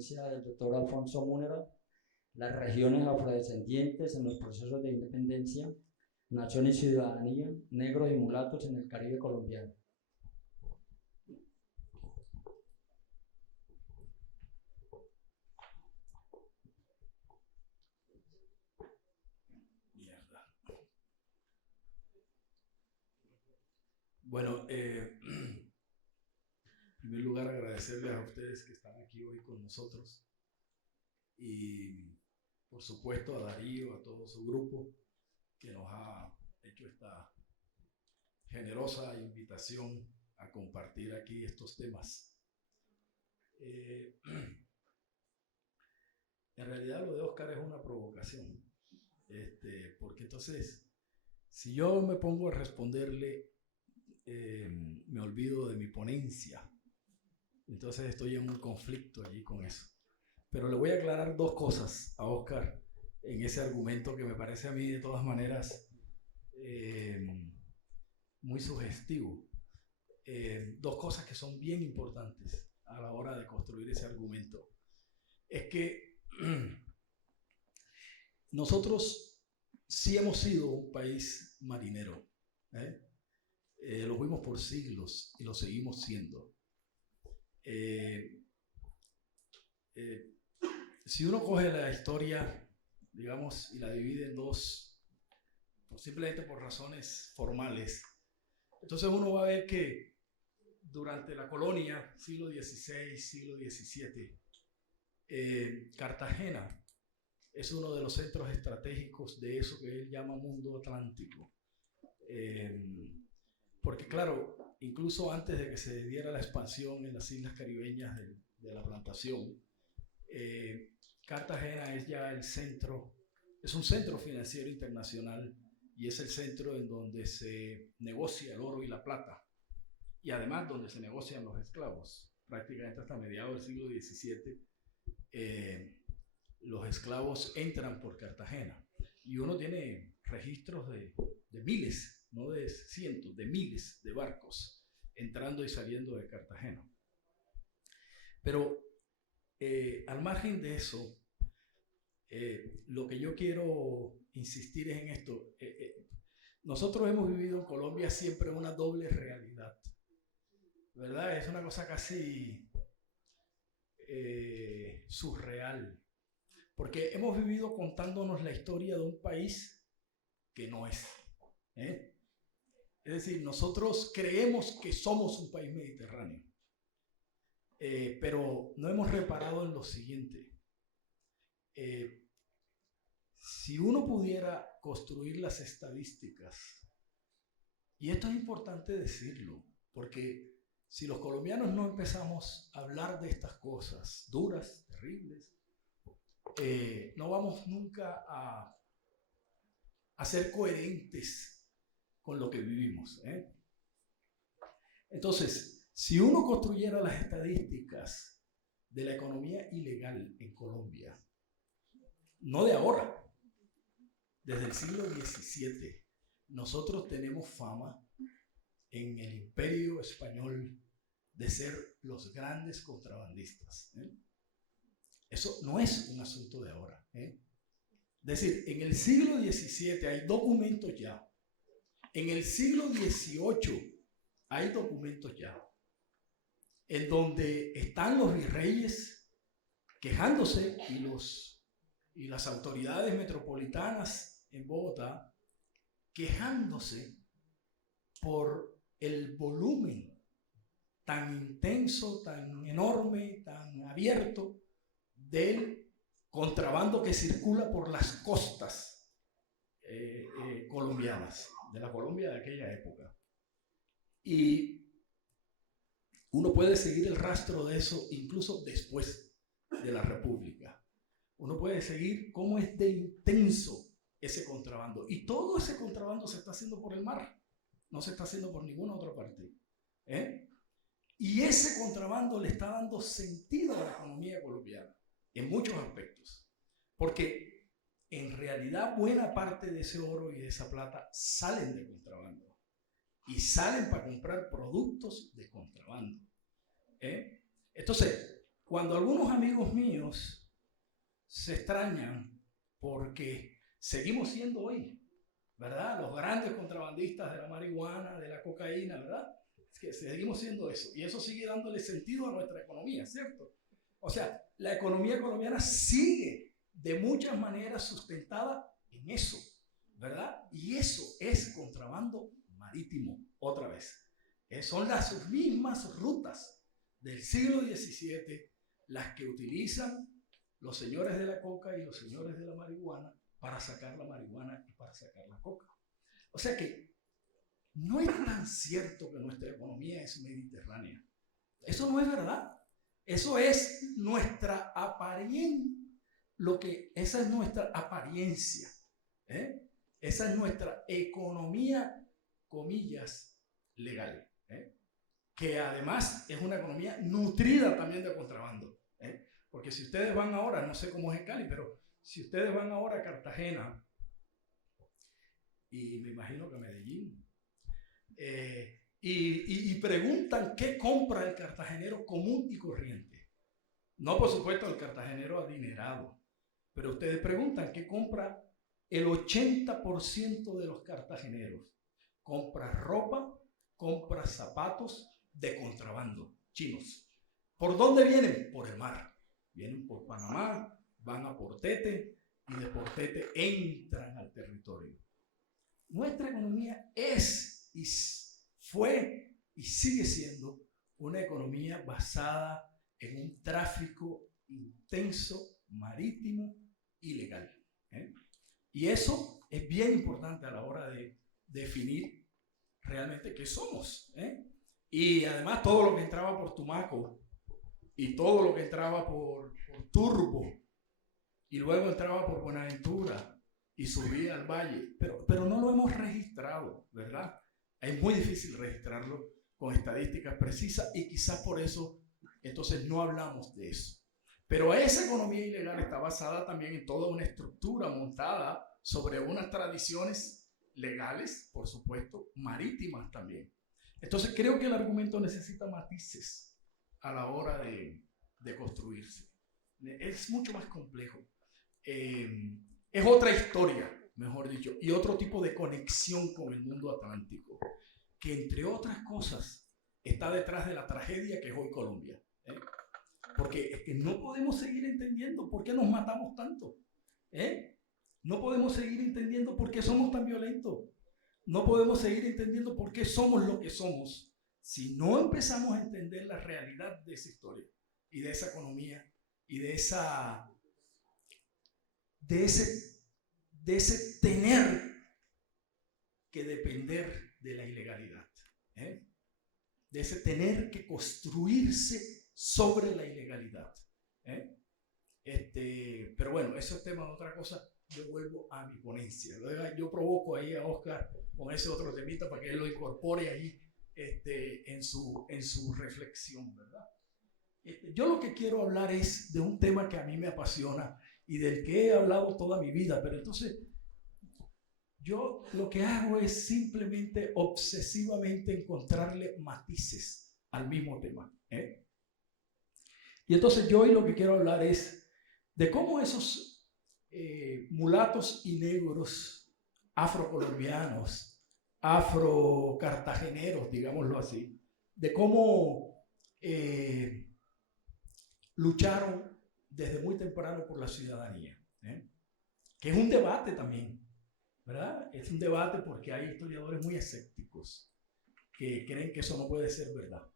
referencia del doctor Alfonso Múnera, las regiones afrodescendientes en los procesos de independencia, nación y ciudadanía, negros y mulatos en el Caribe colombiano. Bueno, en primer lugar agradecerles a ustedes que están aquí hoy con nosotros y por supuesto a Darío, a todo su grupo que nos ha hecho esta generosa invitación a compartir aquí estos temas. En realidad lo de Oscar es una provocación, porque entonces si yo me pongo a responderle me olvido de mi ponencia, entonces estoy en un conflicto allí con eso. Pero le voy a aclarar dos cosas a Oscar en ese argumento que me parece a mí de todas maneras muy sugestivo. Dos cosas que son bien importantes a la hora de construir ese argumento. Es que nosotros sí hemos sido un país marinero, lo fuimos por siglos y lo seguimos siendo. Si uno coge la historia, digamos, y la divide en dos, simplemente por razones formales, entonces uno va a ver que durante la colonia, siglo XVI, siglo XVII, Cartagena es uno de los centros estratégicos de eso que él llama mundo atlántico. Porque claro, incluso antes de que se diera la expansión en las islas caribeñas de la plantación, Cartagena es ya el centro, es un centro financiero internacional y es el centro en donde se negocia el oro y la plata y además donde se negocian los esclavos. Prácticamente hasta mediados del siglo XVII los esclavos entran por Cartagena y uno tiene registros de miles, no de cientos, de miles de barcos entrando y saliendo de Cartagena. Pero al margen de eso, lo que yo quiero insistir es en esto. Nosotros hemos vivido en Colombia siempre una doble realidad, ¿verdad? Es una cosa casi surreal, porque hemos vivido contándonos la historia de un país que no es. Es decir, nosotros creemos que somos un país mediterráneo, pero no hemos reparado en lo siguiente. Si uno pudiera construir las estadísticas, y esto es importante decirlo, porque si los colombianos no empezamos a hablar de estas cosas duras, terribles, no vamos nunca a ser coherentes con lo que vivimos. Entonces, si uno construyera las estadísticas de la economía ilegal en Colombia, no de ahora, desde el siglo XVII, nosotros tenemos fama en el Imperio Español de ser los grandes contrabandistas. Eso no es un asunto de ahora. Es decir, en el siglo XVII hay documentos ya. En el siglo XVIII hay documentos ya. En donde están los virreyes quejándose y las autoridades metropolitanas en Bogotá quejándose por el volumen tan intenso, tan enorme, tan abierto del contrabando que circula por las costas colombianas, de la Colombia de aquella época. Y uno puede seguir el rastro de eso incluso después de la República. Uno puede seguir cómo es de intenso ese contrabando. Y todo ese contrabando se está haciendo por el mar, no se está haciendo por ninguna otra parte. Y ese contrabando le está dando sentido a la economía colombiana en muchos aspectos. Porque en realidad buena parte de ese oro y de esa plata salen de contrabando. Y salen para comprar productos de contrabando. Entonces, cuando algunos amigos míos se extrañan porque seguimos siendo hoy, ¿verdad?, los grandes contrabandistas de la marihuana, de la cocaína, ¿verdad? Es que seguimos siendo eso. Y eso sigue dándole sentido a nuestra economía, ¿cierto? O sea, la economía colombiana sigue de muchas maneras sustentada en eso, ¿verdad? Y eso es contrabando marítimo, otra vez. Son las mismas rutas del siglo XVII las que utilizan los señores de la coca y los señores de la marihuana para sacar la marihuana y para sacar la coca. O sea que no es tan cierto que nuestra economía es mediterránea. Eso no es verdad. Eso es nuestra apariencia. Esa es nuestra apariencia. Esa es nuestra economía, comillas, legal. Que además es una economía nutrida también de contrabando. Porque si ustedes van ahora, no sé cómo es en Cali, pero si ustedes van ahora a Cartagena, y me imagino que a Medellín, y preguntan qué compra el cartagenero común y corriente. No, por supuesto, el cartagenero adinerado, pero ustedes preguntan qué compra el 80% de los cartageneros. Compra ropa, compra zapatos de contrabando, chinos. ¿Por dónde vienen? Por el mar. Vienen por Panamá, van a Portete y de Portete entran al territorio. Nuestra economía es y fue y sigue siendo una economía basada en un tráfico intenso, marítimo y legal. Y eso es bien importante a la hora de definir realmente qué somos. Y además todo lo que entraba por Tumaco y todo lo que entraba por Turbo y luego entraba por Buenaventura y subía al valle, pero no lo hemos registrado, ¿verdad? Es muy difícil registrarlo con estadísticas precisas y quizás por eso entonces no hablamos de eso. Pero esa economía ilegal está basada también en toda una estructura montada sobre unas tradiciones legales, por supuesto, marítimas también. Entonces creo que el argumento necesita matices a la hora de construirse. Es mucho más complejo. Es otra historia, mejor dicho, y otro tipo de conexión con el mundo atlántico, que entre otras cosas está detrás de la tragedia que es hoy Colombia. Porque es que no podemos seguir entendiendo por qué nos matamos tanto. No podemos seguir entendiendo por qué somos tan violentos. No podemos seguir entendiendo por qué somos lo que somos si no empezamos a entender la realidad de esa historia y de esa economía y de ese tener que depender de la ilegalidad, de ese tener que construirse sobre la ilegalidad. Pero bueno, eso es tema de otra cosa. Yo vuelvo a mi ponencia. Yo provoco ahí a Oscar con ese otro temita para que él lo incorpore ahí en su reflexión, ¿verdad? Yo lo que quiero hablar es de un tema que a mí me apasiona y del que he hablado toda mi vida, pero entonces yo lo que hago es simplemente obsesivamente encontrarle matices al mismo tema. Y entonces yo hoy lo que quiero hablar es de cómo esos mulatos y negros afrocolombianos, afrocartageneros, digámoslo así, de cómo lucharon desde muy temprano por la ciudadanía, que es un debate también, ¿verdad? Es un debate porque hay historiadores muy escépticos que creen que eso no puede ser verdad.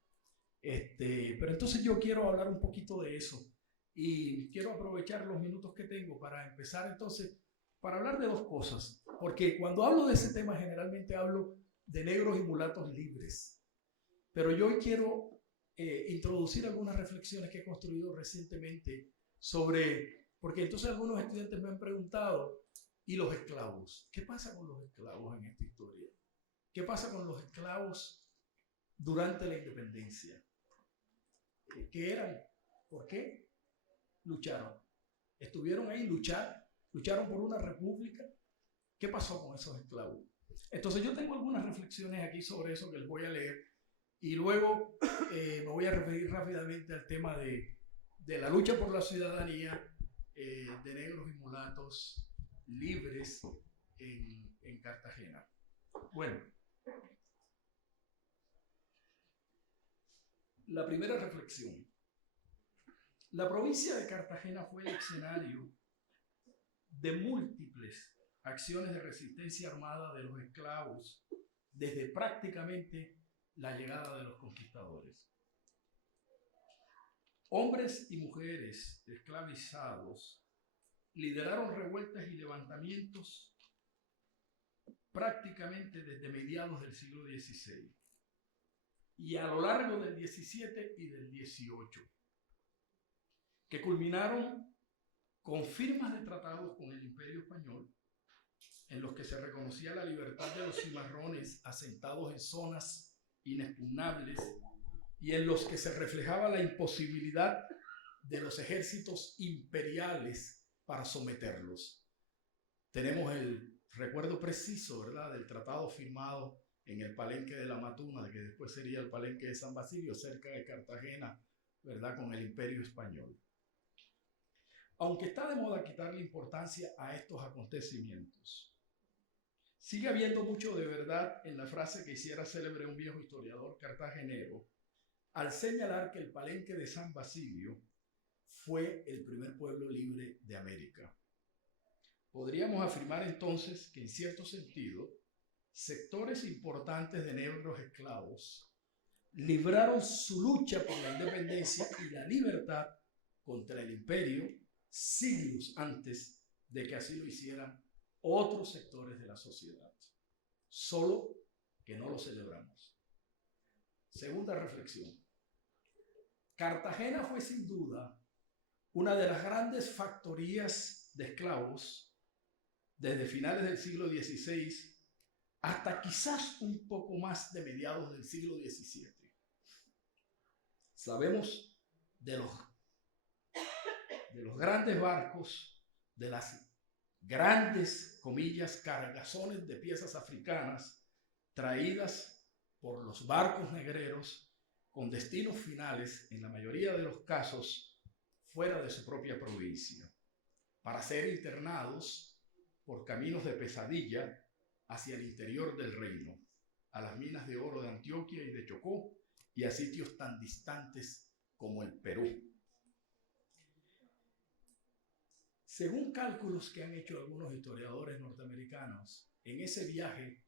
Pero entonces yo quiero hablar un poquito de eso y quiero aprovechar los minutos que tengo para empezar entonces, para hablar de dos cosas, porque cuando hablo de ese tema generalmente hablo de negros y mulatos libres, pero yo hoy quiero introducir algunas reflexiones que he construido recientemente sobre, porque entonces algunos estudiantes me han preguntado, ¿y los esclavos? ¿Qué pasa con los esclavos en esta historia? ¿Qué pasa con los esclavos durante la independencia? ¿Qué eran? ¿Por qué lucharon? ¿Estuvieron ahí? ¿Lucharon por una república? ¿Qué pasó con esos esclavos? Entonces yo tengo algunas reflexiones aquí sobre eso que les voy a leer y luego me voy a referir rápidamente al tema de de la lucha por la ciudadanía de negros y mulatos libres en Cartagena. Bueno, la primera reflexión. La provincia de Cartagena fue el escenario de múltiples acciones de resistencia armada de los esclavos desde prácticamente la llegada de los conquistadores. Hombres y mujeres esclavizados lideraron revueltas y levantamientos prácticamente desde mediados del siglo XVI y a lo largo del XVII y del XVIII, que culminaron con firmas de tratados con el Imperio Español, en los que se reconocía la libertad de los cimarrones asentados en zonas inexpugnables y en los que se reflejaba la imposibilidad de los ejércitos imperiales para someterlos. Tenemos el recuerdo preciso, ¿verdad?, del tratado firmado en el Palenque de la Matuna, que después sería el Palenque de San Basilio, cerca de Cartagena, ¿verdad?, con el Imperio Español. Aunque está de moda quitarle importancia a estos acontecimientos, sigue habiendo mucho de verdad en la frase que hiciera célebre un viejo historiador cartagenero al señalar que el Palenque de San Basilio fue el primer pueblo libre de América. Podríamos afirmar entonces que en cierto sentido, sectores importantes de negros esclavos libraron su lucha por la independencia y la libertad contra el imperio siglos antes de que así lo hicieran otros sectores de la sociedad, solo que no lo celebramos. Segunda reflexión. Cartagena fue sin duda una de las grandes factorías de esclavos desde finales del siglo XVI hasta quizás un poco más de mediados del siglo XVII. Sabemos de los grandes barcos, de las grandes, comillas, cargazones de piezas africanas traídas por los barcos negreros con destinos finales, en la mayoría de los casos, fuera de su propia provincia, para ser internados por caminos de pesadilla hacia el interior del reino, a las minas de oro de Antioquia y de Chocó, y a sitios tan distantes como el Perú. Según cálculos que han hecho algunos historiadores norteamericanos, en ese viaje,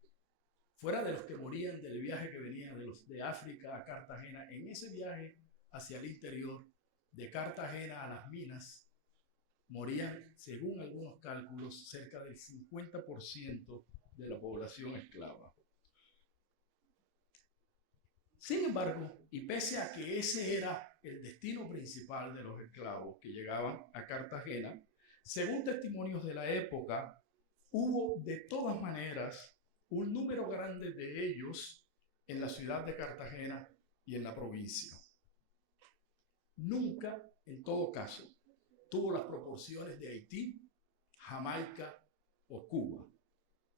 fuera de los que morían del viaje que venía de África a Cartagena, en ese viaje hacia el interior, de Cartagena a las minas, morían, según algunos cálculos, cerca del 50% de la población esclava. Sin embargo, y pese a que ese era el destino principal de los esclavos que llegaban a Cartagena, según testimonios de la época, hubo de todas maneras un número grande de ellos en la ciudad de Cartagena y en la provincia. Nunca, en todo caso, tuvo las proporciones de Haití, Jamaica o Cuba,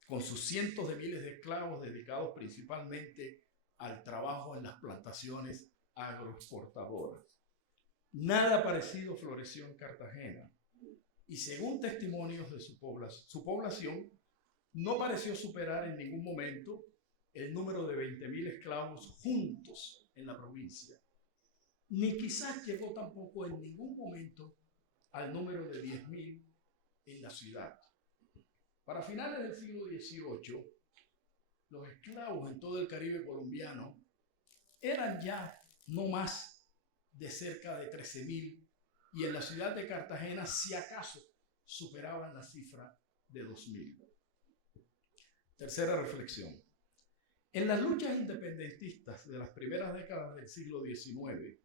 con sus cientos de miles de esclavos dedicados principalmente al trabajo en las plantaciones agroexportadoras. Nada parecido floreció en Cartagena, y según testimonios de su población, no pareció superar en ningún momento el número de 20.000 esclavos juntos en la provincia, ni quizás llegó tampoco en ningún momento al número de 10.000 en la ciudad. Para finales del siglo XVIII, los esclavos en todo el Caribe colombiano eran ya no más de cerca de 13.000, y en la ciudad de Cartagena, si acaso, superaban la cifra de 2.000. Tercera reflexión. En las luchas independentistas de las primeras décadas del siglo XIX,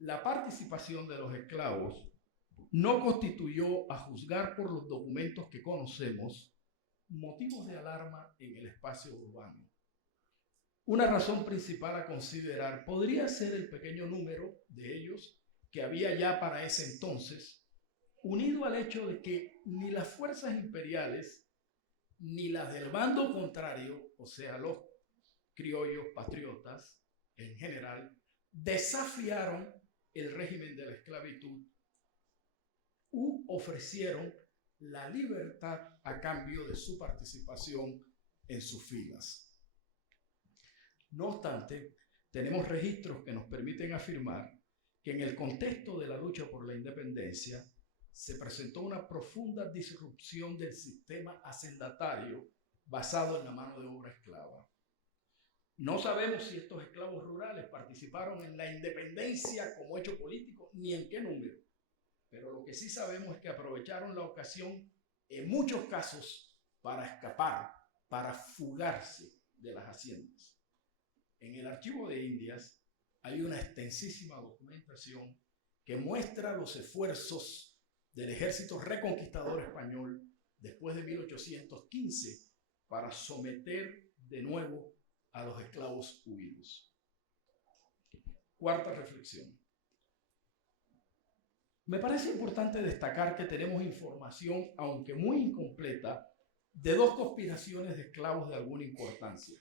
la participación de los esclavos no constituyó, a juzgar por los documentos que conocemos, motivos de alarma en el espacio urbano. Una razón principal a considerar podría ser el pequeño número de ellos que había ya para ese entonces, unido al hecho de que ni las fuerzas imperiales ni las del bando contrario, o sea, los criollos patriotas en general, desafiaron el régimen de la esclavitud u ofrecieron la libertad a cambio de su participación en sus filas. No obstante, tenemos registros que nos permiten afirmar que en el contexto de la lucha por la independencia se presentó una profunda disrupción del sistema hacendatario basado en la mano de obra esclava. No sabemos si estos esclavos rurales participaron en la independencia como hecho político ni en qué número, pero lo que sí sabemos es que aprovecharon la ocasión en muchos casos para escapar, para fugarse de las haciendas. En el Archivo de Indias hay una extensísima documentación que muestra los esfuerzos del ejército reconquistador español después de 1815 para someter de nuevo a los esclavos huidos. Cuarta reflexión. Me parece importante destacar que tenemos información, aunque muy incompleta, de dos conspiraciones de esclavos de alguna importancia,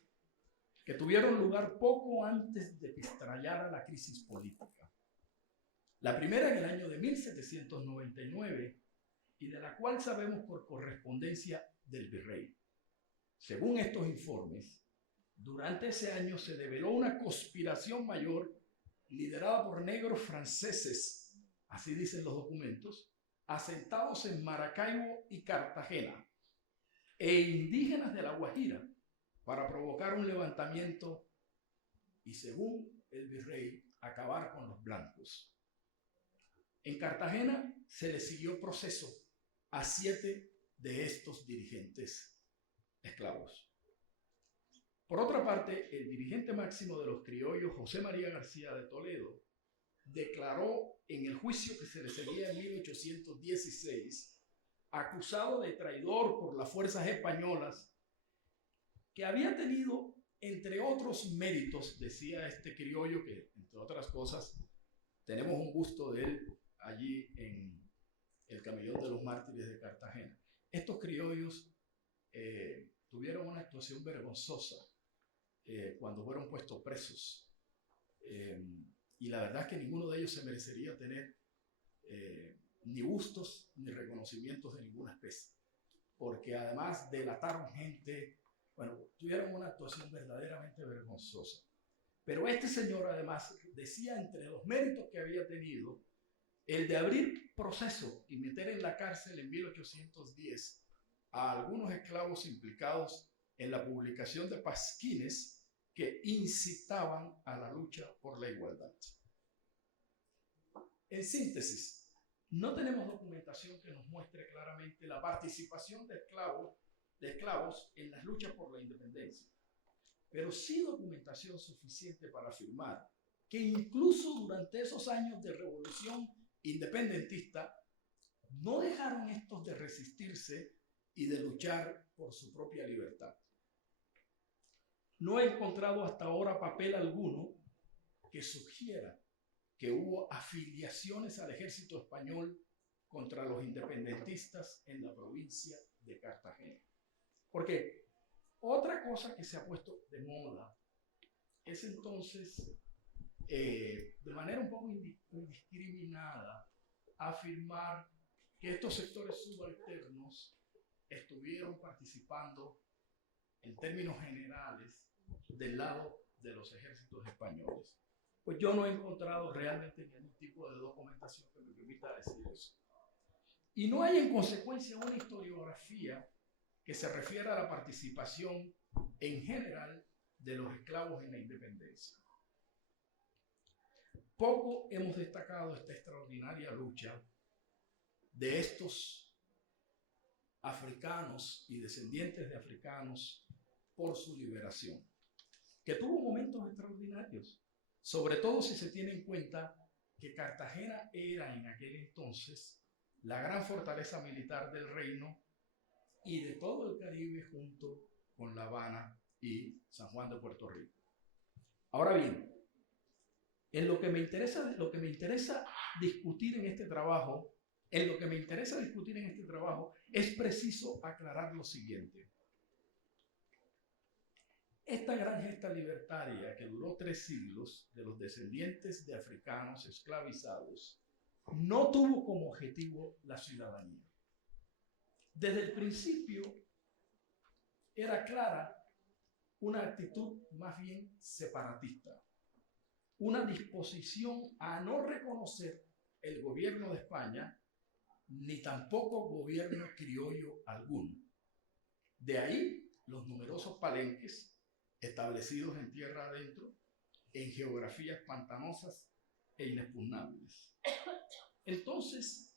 que tuvieron lugar poco antes de que estallara la crisis política. La primera en el año de 1799 y de la cual sabemos por correspondencia del virrey. Según estos informes, durante ese año se develó una conspiración mayor liderada por negros franceses, así dicen los documentos, asentados en Maracaibo y Cartagena, e indígenas de La Guajira, para provocar un levantamiento y, según el virrey, acabar con los blancos. En Cartagena se le siguió proceso a 7 de estos dirigentes esclavos. Por otra parte, el dirigente máximo de los criollos, José María García de Toledo, declaró en el juicio que se le seguía en 1816, acusado de traidor por las fuerzas españolas, que había tenido, entre otros méritos, decía este criollo, que entre otras cosas, tenemos un busto de él allí en el Camellón de los Mártires de Cartagena. Estos criollos tuvieron una actuación vergonzosa cuando fueron puestos presos. Y la verdad es que ninguno de ellos se merecería tener ni bustos ni reconocimientos de ninguna especie, porque además delataron gente, bueno, tuvieron una actuación verdaderamente vergonzosa. Pero este señor además decía, entre los méritos que había tenido, el de abrir proceso y meter en la cárcel en 1810 a algunos esclavos implicados en la publicación de pasquines que incitaban a la lucha por la igualdad. En síntesis, no tenemos documentación que nos muestre claramente la participación de esclavos en las luchas por la independencia, pero sí documentación suficiente para afirmar que incluso durante esos años de revolución independentista no dejaron estos de resistirse y de luchar por su propia libertad. No he encontrado hasta ahora papel alguno que sugiera que hubo afiliaciones al ejército español contra los independentistas en la provincia de Cartagena. Porque otra cosa que se ha puesto de moda es entonces, de manera un poco indiscriminada, afirmar que estos sectores subalternos estuvieron participando en términos generales del lado de los ejércitos españoles. Pues yo no he encontrado realmente ningún tipo de documentación que me permita decir eso. Y no hay en consecuencia una historiografía que se refiera a la participación en general de los esclavos en la independencia. Poco hemos destacado esta extraordinaria lucha de estos africanos y descendientes de africanos por su liberación, que tuvo momentos extraordinarios, sobre todo si se tiene en cuenta que Cartagena era en aquel entonces la gran fortaleza militar del reino y de todo el Caribe junto con La Habana y San Juan de Puerto Rico. Ahora bien, en lo que me interesa discutir en este trabajo, es preciso aclarar lo siguiente. Esta gran gesta libertaria que duró 3 siglos de los descendientes de africanos esclavizados no tuvo como objetivo la ciudadanía. Desde el principio era clara una actitud más bien separatista, una disposición a no reconocer el gobierno de España ni tampoco gobierno criollo alguno. De ahí los numerosos palenques establecidos en tierra adentro, en geografías pantanosas e inexpugnables. Entonces,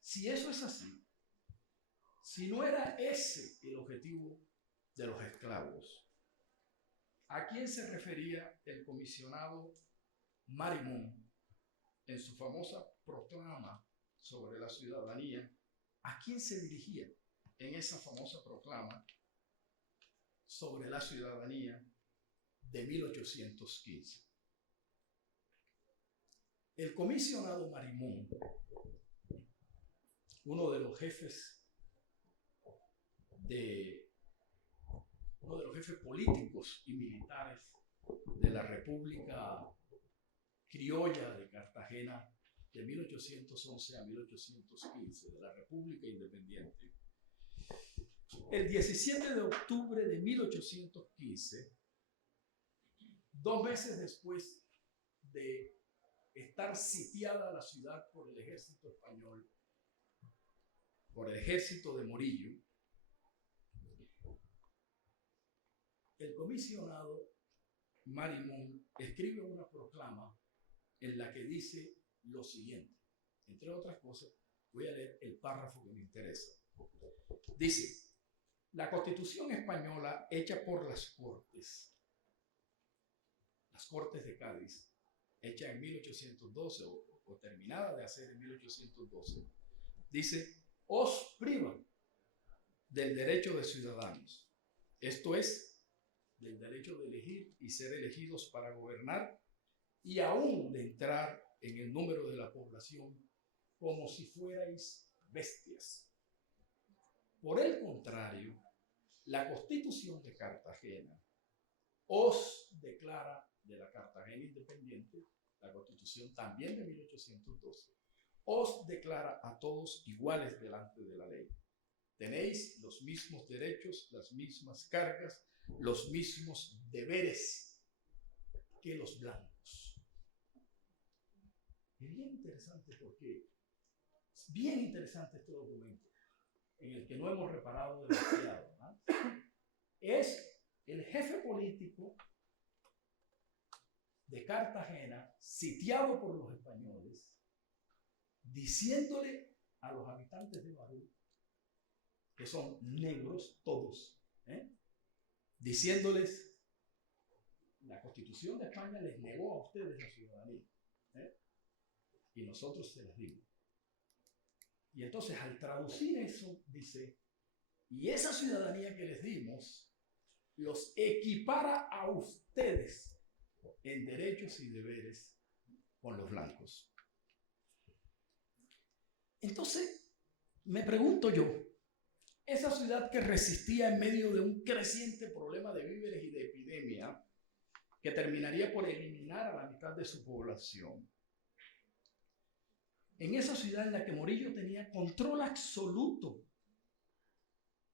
si eso es así, si no era ese el objetivo de los esclavos, ¿a quién se refería el comisionado Marimón en su famosa proclama sobre la ciudadanía? ¿A quién se dirigía en esa famosa proclama sobre la ciudadanía de 1815? El comisionado Marimón, uno de los jefes políticos y militares de la República Criolla de Cartagena de 1811 a 1815, de la República Independiente. El 17 de octubre de 1815, 2 meses después de estar sitiada la ciudad por el ejército español, por el ejército de Morillo, el comisionado Marimón escribe una proclama en la que dice lo siguiente. Entre otras cosas, voy a leer el párrafo que me interesa. Dice: la Constitución española hecha por las Cortes de Cádiz, hecha en 1812 o terminada de hacer en 1812, dice: os priva del derecho de ciudadanos, esto es, del derecho de elegir y ser elegidos para gobernar y aún de entrar en el número de la población como si fuerais bestias. Por el contrario, la Constitución de Cartagena os declara, de la Cartagena Independiente, la Constitución también de 1812, os declara a todos iguales delante de la ley. Tenéis los mismos derechos, las mismas cargas, los mismos deberes que los blancos. Es bien interesante porque es bien interesante este documento en el que no hemos reparado demasiado, ¿no? Es el jefe político de Cartagena, sitiado por los españoles, diciéndole a los habitantes de Barú, que son negros todos, diciéndoles: la Constitución de España les negó a ustedes la ciudadanía, y nosotros se las dimos. Y entonces, al traducir eso, dice: y esa ciudadanía que les dimos los equipara a ustedes en derechos y deberes con los blancos. Entonces, me pregunto yo, esa ciudad que resistía en medio de un creciente problema de víveres y de epidemia, que terminaría por eliminar a la mitad de su población, en esa ciudad en la que Morillo tenía control absoluto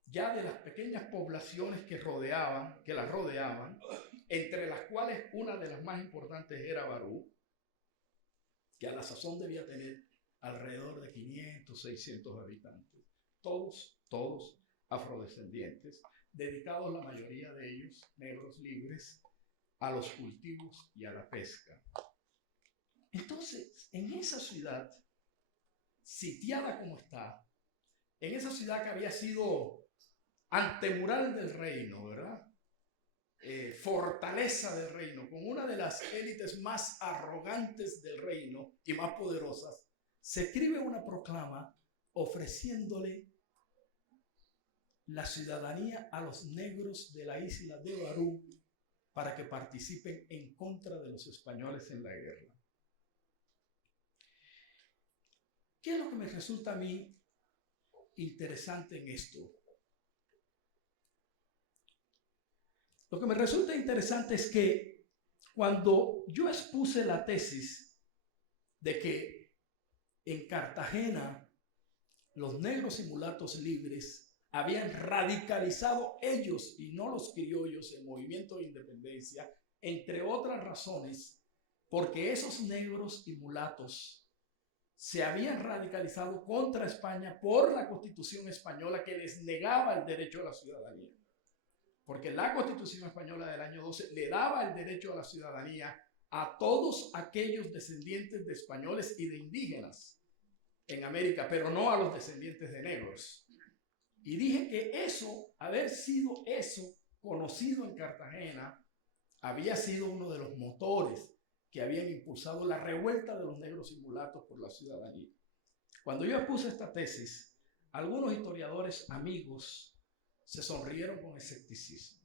ya de las pequeñas poblaciones que la rodeaban, entre las cuales una de las más importantes era Barú, que a la sazón debía tener alrededor de 500, 600 habitantes, todos afrodescendientes, dedicados la mayoría de ellos, negros libres, a los cultivos y a la pesca. Entonces, en esa ciudad, sitiada como está, en esa ciudad que había sido antemural del reino, ¿verdad? Fortaleza del reino, con una de las élites más arrogantes del reino y más poderosas, se escribe una proclama ofreciéndole la ciudadanía a los negros de la isla de Barú para que participen en contra de los españoles en la guerra. ¿Qué es lo que me resulta a mí interesante en esto? Lo que me resulta interesante es que cuando yo expuse la tesis de que en Cartagena los negros y mulatos libres habían radicalizado ellos y no los criollos el movimiento de independencia, entre otras razones, porque esos negros y mulatos se habían radicalizado contra España por la Constitución española que les negaba el derecho a la ciudadanía. Porque la Constitución española del año 12 le daba el derecho a la ciudadanía a todos aquellos descendientes de españoles y de indígenas en América, pero no a los descendientes de negros. Y dije que eso, haber sido eso conocido en Cartagena, había sido uno de los motores que habían impulsado la revuelta de los negros y mulatos por la ciudadanía. Cuando yo expuse esta tesis, algunos historiadores amigos se sonrieron con escepticismo.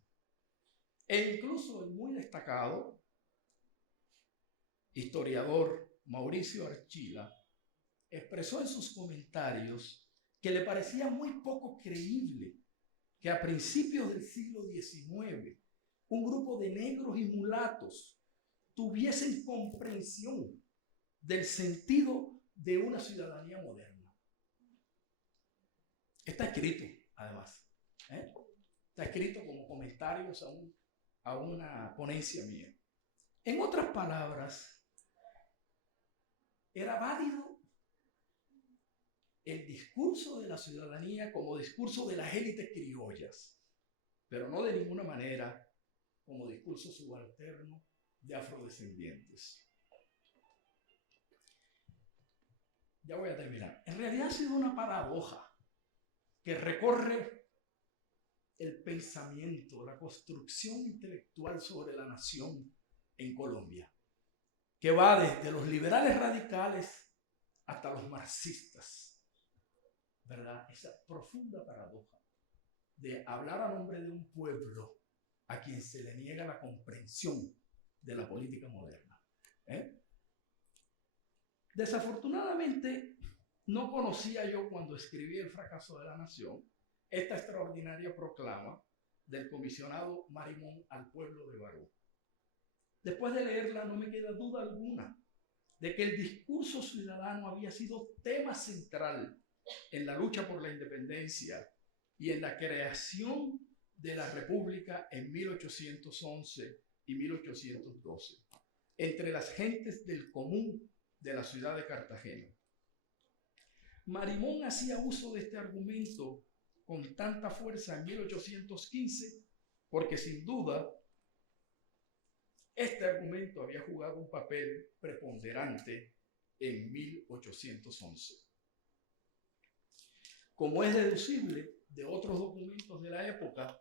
E incluso el muy destacado historiador Mauricio Archila expresó en sus comentarios que le parecía muy poco creíble que a principios del siglo XIX un grupo de negros y mulatos tuviesen comprensión del sentido de una ciudadanía moderna. Está escrito, además. Está escrito como comentarios a una ponencia mía. En otras palabras, era válido el discurso de la ciudadanía como discurso de las élites criollas, pero no de ninguna manera como discurso subalterno de afrodescendientes. Ya voy a terminar. En realidad ha sido una paradoja que recorre el pensamiento, la construcción intelectual sobre la nación en Colombia, que va desde los liberales radicales hasta los marxistas, ¿verdad? Esa profunda paradoja de hablar a nombre de un pueblo a quien se le niega la comprensión de la política moderna. Desafortunadamente, no conocía yo cuando escribí El fracaso de la nación esta extraordinaria proclama del comisionado Marimón al pueblo de Barú. Después de leerla no me queda duda alguna de que el discurso ciudadano había sido tema central en la lucha por la independencia y en la creación de la República en 1811 y 1812, entre las gentes del común de la ciudad de Cartagena. Marimón hacía uso de este argumento con tanta fuerza en 1815 porque sin duda este argumento había jugado un papel preponderante en 1811. Como es deducible de otros documentos de la época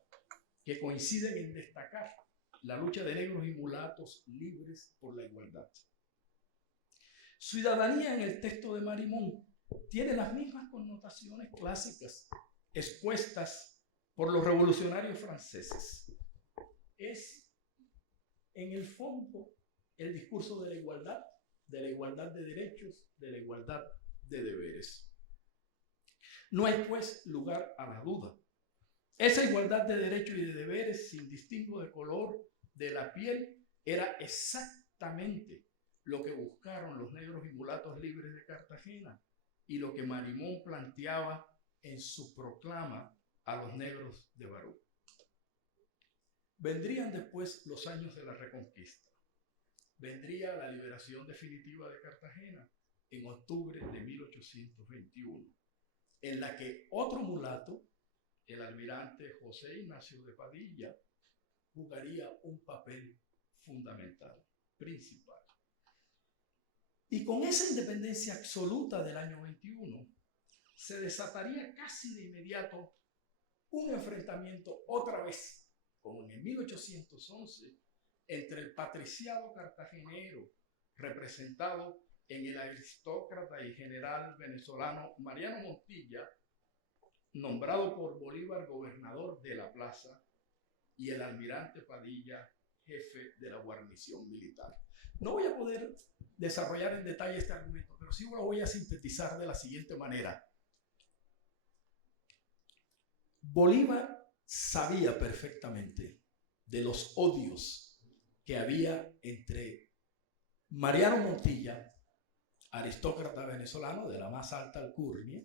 que coinciden en destacar la lucha de negros y mulatos libres por la igualdad. Ciudadanía en el texto de Marimón tiene las mismas connotaciones clásicas expuestas por los revolucionarios franceses. Es, en el fondo, el discurso de la igualdad de derechos, de la igualdad de deberes. No hay, pues, lugar a la duda. Esa igualdad de derechos y de deberes, sin distingo de color de la piel, era exactamente lo que buscaron los negros y mulatos libres de Cartagena y lo que Marimón planteaba en su proclama a los negros de Barú. Vendrían después los años de la Reconquista. Vendría la liberación definitiva de Cartagena en octubre de 1821, en la que otro mulato, el almirante José Ignacio de Padilla, jugaría un papel fundamental, principal. Y con esa independencia absoluta del año 21, se desataría casi de inmediato un enfrentamiento otra vez, como en 1811, entre el patriciado cartagenero, representado en el aristócrata y general venezolano Mariano Montilla, nombrado por Bolívar gobernador de la plaza, y el almirante Padilla, jefe de la guarnición militar. No voy a poder desarrollar en detalle este argumento, pero sí lo voy a sintetizar de la siguiente manera. Bolívar sabía perfectamente de los odios que había entre Mariano Montilla, aristócrata venezolano de la más alta alcurnia,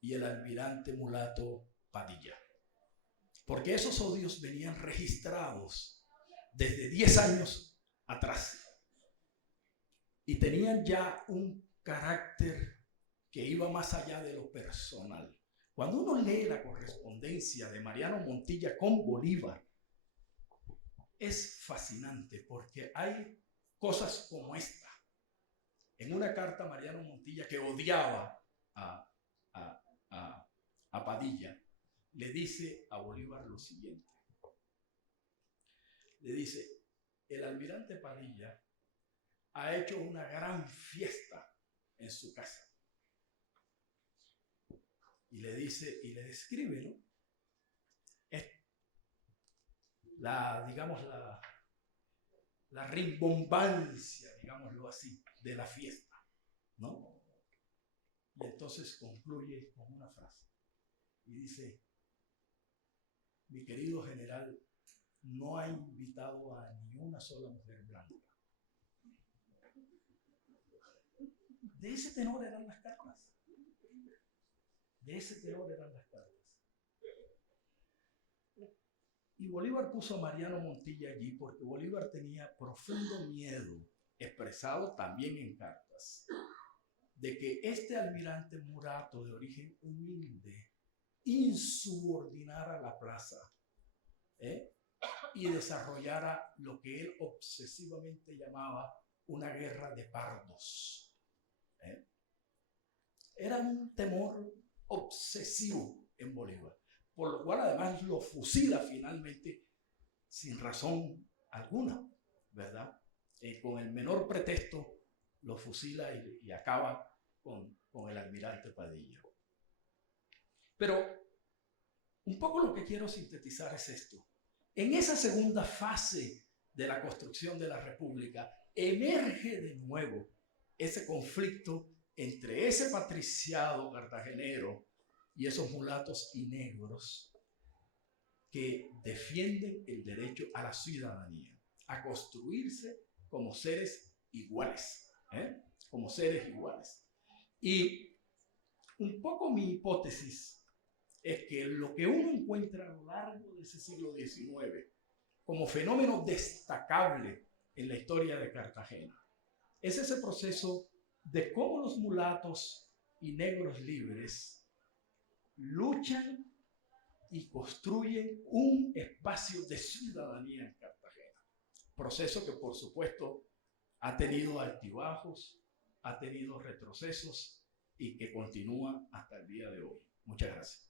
y el almirante mulato Padilla. Porque esos odios venían registrados desde 10 años atrás y tenían ya un carácter que iba más allá de lo personal. Cuando uno lee la correspondencia de Mariano Montilla con Bolívar, es fascinante porque hay cosas como esta. En una carta, Mariano Montilla, que odiaba a Padilla, le dice a Bolívar lo siguiente. Le dice: el almirante Padilla ha hecho una gran fiesta en su casa. Y le dice, y le describe, ¿no? La rimbombancia, digámoslo así, de la fiesta, ¿no? Y entonces concluye con una frase. Y dice: mi querido general no ha invitado a ni una sola mujer blanca. De ese tenor eran las cartas. De ese tenor eran las cartas. Y Bolívar puso a Mariano Montilla allí porque Bolívar tenía profundo miedo, expresado también en cartas, de que este almirante mulato de origen humilde insubordinara la plaza y desarrollara lo que él obsesivamente llamaba una guerra de pardos. Era un temor obsesivo en Bolívar, por lo cual además lo fusila finalmente sin razón alguna, ¿verdad? Con el menor pretexto lo fusila y acaba con el almirante Padilla. Pero un poco lo que quiero sintetizar es esto. En esa segunda fase de la construcción de la República emerge de nuevo ese conflicto entre ese patriciado cartagenero y esos mulatos y negros que defienden el derecho a la ciudadanía, a construirse como seres iguales, como seres iguales. Y un poco mi hipótesis es que lo que uno encuentra a lo largo de ese siglo XIX como fenómeno destacable en la historia de Cartagena es ese proceso de cómo los mulatos y negros libres luchan y construyen un espacio de ciudadanía en Cartagena. Proceso que, por supuesto, ha tenido altibajos, ha tenido retrocesos y que continúa hasta el día de hoy. Muchas gracias.